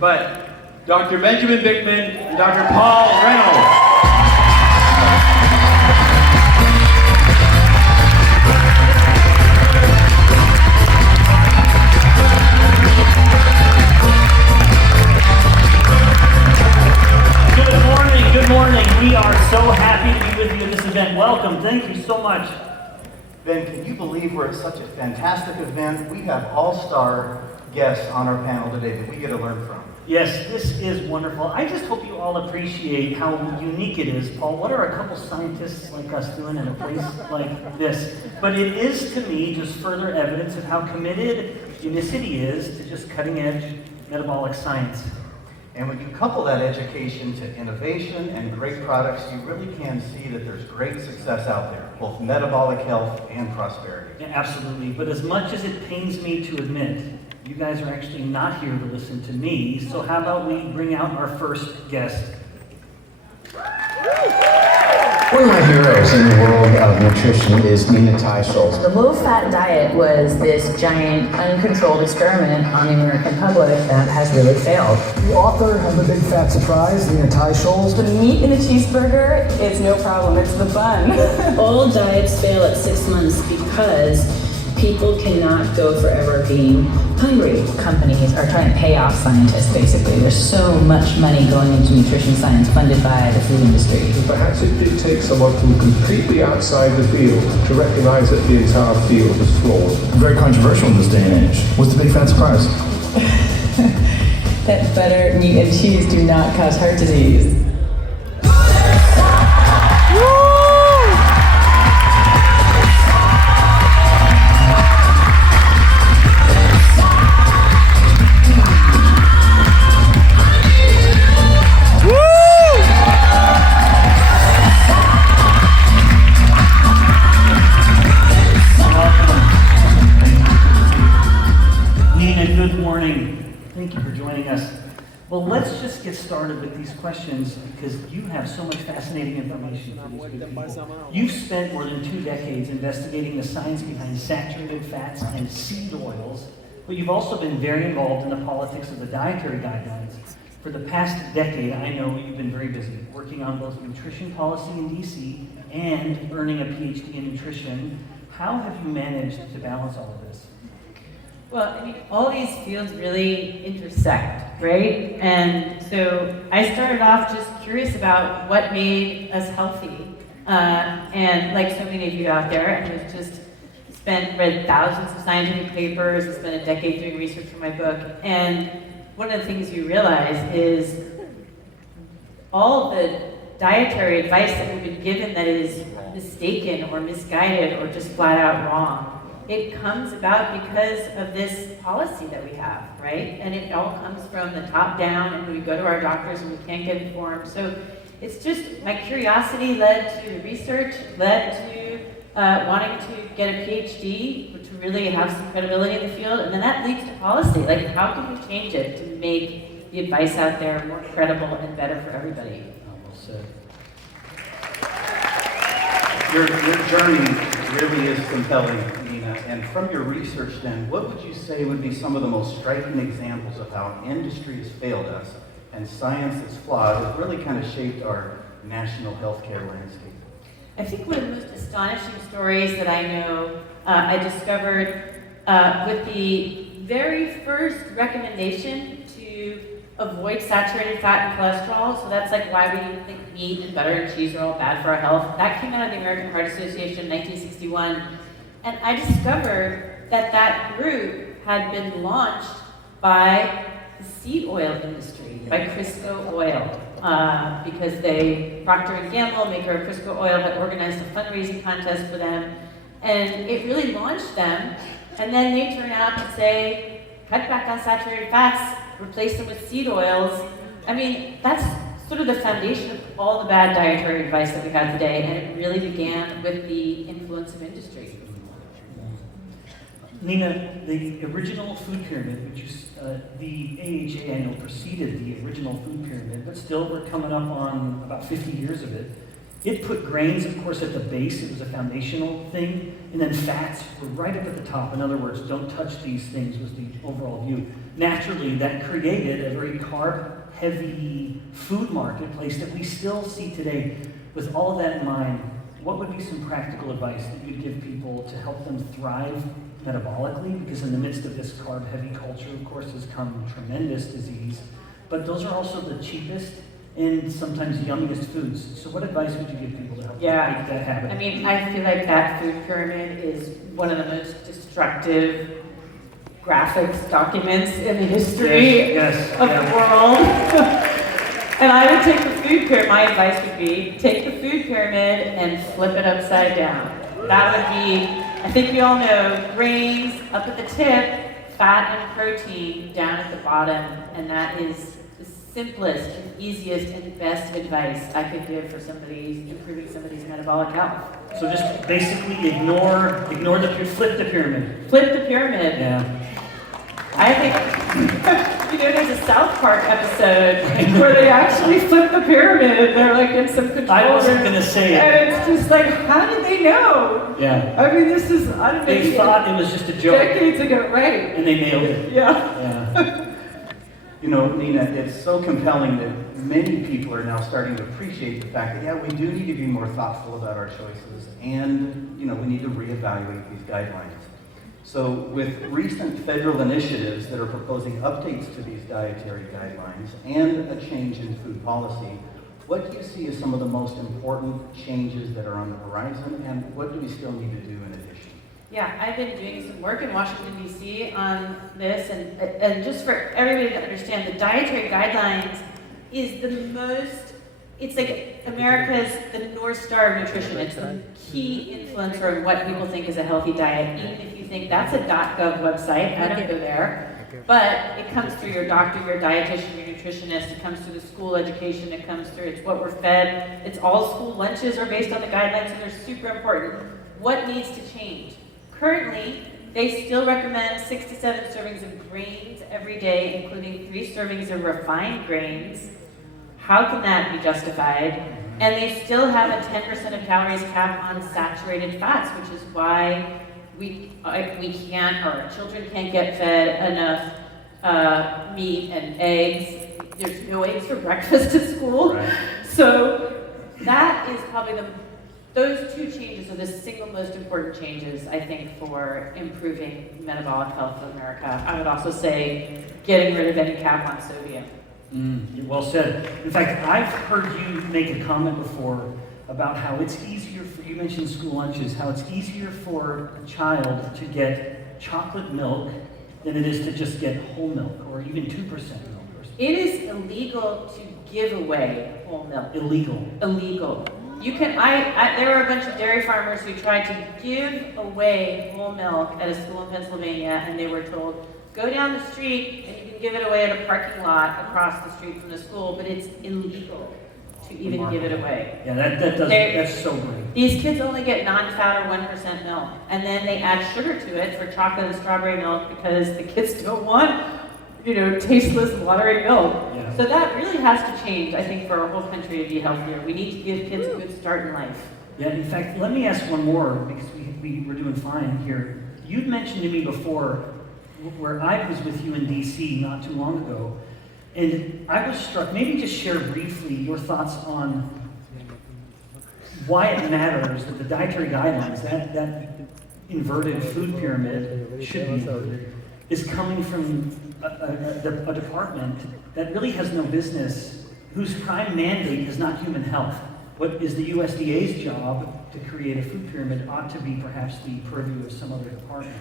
but Dr. Benjamin Bickman and Dr. Paul Reynolds. Good morning. We are so happy to be with you at this event. Welcome. Thank you so much. Ben, can you believe we're at such a fantastic event? We have all-star guests on our panel today that we get to learn from. Yes, this is wonderful. I just hope you all appreciate how unique it is. Paul, what are a couple scientists like us doing in a place like this? But it is, to me, just further evidence of how committed Unicity is to just cutting-edge metabolic science. And when you couple that education to innovation and great products, you really can see that there's great success out there, both metabolic health and prosperity. Yeah, absolutely. But as much as it pains me to admit, you guys are actually not here to listen to me, so how about we bring out our first guest? One of my heroes in the world of nutrition is Teicholz. The low-fat diet was this giant, uncontrolled experiment on the American public that has really failed. The author of The Big Fat Surprise, Teicholz. The meat in the cheeseburger is no problem, it's the bun. All diets fail at 6 months because people cannot go forever being hungry. Companies are trying to pay off scientists, basically. There's so much money going into nutrition science funded by the food industry. Perhaps it did take someone from completely outside the field to recognize that the entire field was flawed. Very controversial in this day and age. What's the big fat surprise? That butter, meat, and cheese do not cause heart disease. Well, let's just get started with these questions because you have so much fascinating information for these good people. You've spent more than 2 decades investigating the science behind saturated fats and seed oils, but you've also been very involved in the politics of the dietary guidelines. For the past decade, I know you've been very busy working on both nutrition policy in D.C. and earning a PhD in nutrition. How have you managed to balance all of this? Well, I mean, all these fields really intersect, right? And so I started off just curious about what made us healthy. And like so many of you out there, and was just read thousands of scientific papers, and spent a decade doing research for my book. And one of the things you realize is all the dietary advice that we've been given that is mistaken or misguided or just flat out wrong, it comes about because of this policy that we have, right? And it all comes from the top down, and we go to our doctors and we can't get informed. So it's just, my curiosity led to research, led to wanting to get a PhD, to really have some credibility in the field, and then that leads to policy. Like, how can we change it to make the advice out there more credible and better for everybody? Almost said. Your journey really is compelling, Nina. And from your research then, what would you say would be some of the most striking examples of how industry has failed us and science that's flawed has really kind of shaped our national healthcare landscape? I think one of the most astonishing stories that I know, I discovered with the very first recommendation to avoid saturated fat and cholesterol. So that's like why we think meat and butter and cheese are all bad for our health. That came out of the American Heart Association in 1961. And I discovered that that group had been launched by the seed oil industry, by Crisco Oil, because Procter Gamble, maker of Crisco Oil, had organized a fundraising contest for them, and it really launched them. And then they turn out to say, cut back on saturated fats, replace them with seed oils. I mean, that's sort of the foundation of all the bad dietary advice that we have today, and it really began with the influence of industry. Nina, the original food pyramid, which is the AHA, I know, preceded the original food pyramid, but still we're coming up on about 50 years of it. It put grains, of course, at the base. It was a foundational thing. And then fats were right up at the top. In other words, don't touch these things was the overall view. naturally, that created a very carb-heavy food marketplace that we still see today. With all of that in mind, what would be some practical advice that you'd give people to help them thrive metabolically? Because in the midst of this carb-heavy culture, of course, has come tremendous disease, but those are also the cheapest and sometimes yummiest foods. So what advice would you give people to help them make that habit? I mean, I feel like that food pyramid is one of the most destructive graphics documents in the history of the world. And I would take the food pyramid, my advice would be, take the food pyramid and flip it upside down. That would be, I think we all know, grains up at the tip, fat and protein down at the bottom, and that is the simplest and easiest and best advice I could give for improving somebody's metabolic health. So just basically flip the pyramid. Flip the pyramid. Yeah. I think, there's a South Park episode where they actually flip the pyramid. They're like in some control. I wasn't going to say it. And it's just like, how did they know? Yeah. I mean, this is, I don't know. They thought it was just a joke. Decades ago, right. And they nailed it. Yeah. Nina, it's so compelling that many people are now starting to appreciate the fact that, we do need to be more thoughtful about our choices, and, we need to reevaluate these guidelines. So with recent federal initiatives that are proposing updates to these dietary guidelines and a change in food policy, what do you see as some of the most important changes that are on the horizon, and what do we still need to do in addition? Yeah, I've been doing some work in Washington D.C. on this, and just for everybody to understand, the dietary guidelines is the most, it's like America's, the North Star of nutrition. It's the key influencer in what people think is a healthy diet, even if you think that's a .gov website, I don't go there. But it comes through your doctor, your dietitian, your nutritionist, it comes through the school education, it comes through, it's what we're fed, it's all school lunches are based on the guidelines, and they're super important. What needs to change? Currently, they still recommend 6 to 7 servings of grains every day, including 3 servings of refined grains. How can that be justified? And they still have a 10% of calories cap on saturated fats, which is why we can't, or our children can't get fed enough meat and eggs. There's no eggs for breakfast at school. Right. So that is probably those 2 changes are the single most important changes, I think, for improving metabolic health in America. I would also say getting rid of any cap on sodium. Well said. In fact, I've heard you make a comment before about how it's easier for, you mentioned school lunches, how it's easier for a child to get chocolate milk than it is to just get whole milk, or even 2% milk. It is illegal to give away whole milk. Illegal. You can, there are a bunch of dairy farmers who tried to give away whole milk at a school in Pennsylvania, and they were told, go down the street and you can give it away at a parking lot across the street from the school, but it's illegal to even give it away. Yeah, that's sobering. These kids only get non-fat or 1% milk, and then they add sugar to it for chocolate and strawberry milk because the kids don't want, tasteless, watery milk. Yeah. So that really has to change, I think, for our whole country to be healthier. We need to give kids a good start in life. Yeah, in fact, let me ask one more, because we're doing fine here. You'd mentioned to me before, where I was with you in D.C. not too long ago, and I was struck, maybe just share briefly your thoughts on why it matters that the dietary guidelines, that inverted food pyramid, should be inverted, is coming from a department that really has no business, whose prime mandate is not human health. What is the USDA's job to create a food pyramid ought to be perhaps the purview of some other department.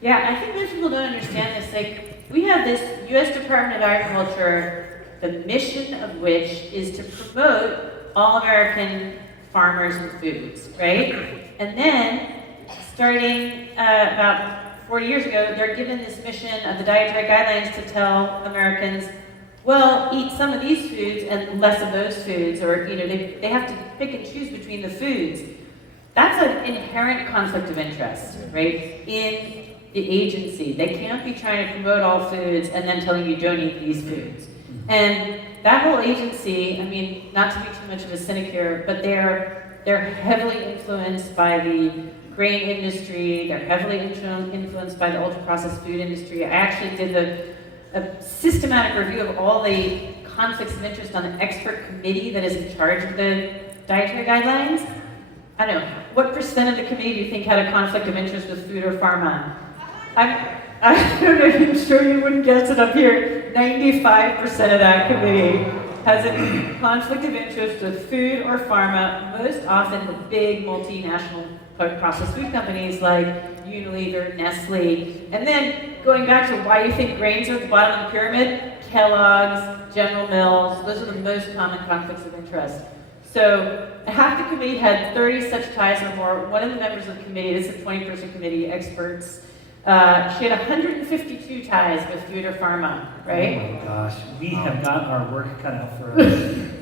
Yeah, I think most people don't understand this. Like, we have this U.S. Department of Agriculture, the mission of which is to promote all American farmers and foods, right? And then, starting about 40 years ago, they're given this mission of the dietary guidelines to tell Americans, well, eat some of these foods and less of those foods, or they have to pick and choose between the foods. That's an inherent conflict of interest, right? In the agency. They can't be trying to promote all foods and then telling you don't eat these foods. And that whole agency, I mean, not to be too much of a cynic here, but they're heavily influenced by the grain industry, they're heavily influenced by the ultra-processed food industry. I actually did a systematic review of all the conflicts of interest on the expert committee that is in charge of the dietary guidelines. I don't know, what percent of the committee do you think had a conflict of interest with food or pharma? I don't know, I'm sure you wouldn't guess it up here. 95% of that committee has a conflict of interest with food or pharma, most often the big multinational processed food companies like Unilever, Nestle. And then going back to why you think grains are at the bottom of the pyramid, Kellogg's, General Mills, those are the most common conflicts of interest. So half the committee had 30 such ties or more. One of the members of the committee, this is a 20-person committee, experts, she had 152 ties with food or pharma, right? Oh my gosh, we have got our work cut out for us.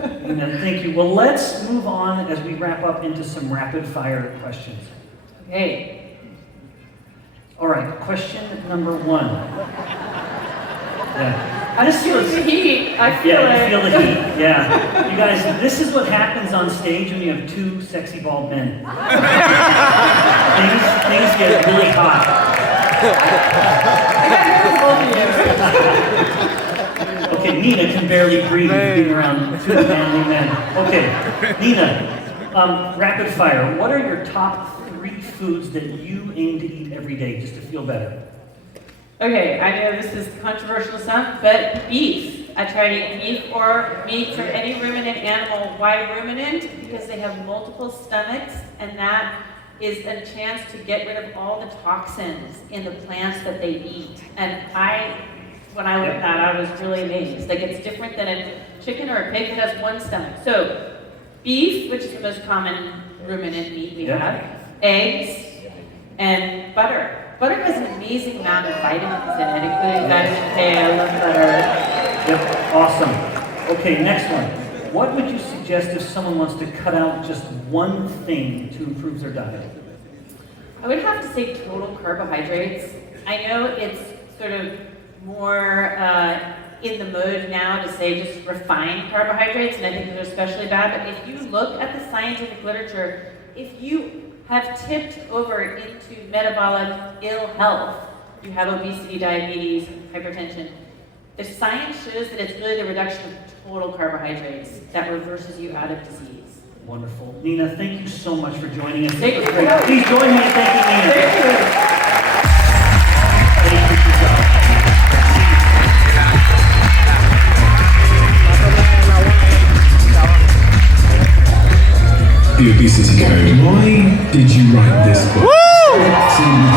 And thank you. Well, let's move on as we wrap up into some rapid fire questions. Okay. All right, question number 1. Yeah. I just feel the heat. I feel it. You feel the heat. Yeah. You guys, this is what happens on stage when you have 2 sexy bald men. things get really hot. Okay, Nina can barely breathe being around 2 manly men. Okay, Nina, rapid fire. What are your top 3 foods that you aim to eat every day just to feel better? Okay, I know this is controversial stuff, but beef. I try to eat beef or meat from any ruminant animal. Why ruminant? Because they have multiple stomachs, and that is a chance to get rid of all the toxins in the plants that they eat. And when I looked at that, I was really amazed. Like, it's different than a chicken or a pig that has 1 stomach. So, beef, which is the most common ruminant meat we have, eggs, and butter. Butter has an amazing amount of vitamins in it, including vitamin K. I love butter. Yep, awesome. Okay, next one. What would you suggest if someone wants to cut out just one thing to improve their diet? I would have to say total carbohydrates. I know it's sort of more in the mode now to say just refined carbohydrates, and I think they're especially bad, but if you look at the scientific literature, if you have tipped over into metabolic ill health, you have obesity, diabetes, hypertension, the science shows that it's really the reduction of total carbohydrates that reverses you out of disease. Wonderful. Nina, thank you so much for joining us. Thank you. Please join me in thanking Nina. Thank you. The Obesity Code. Why did you write this book? Woo!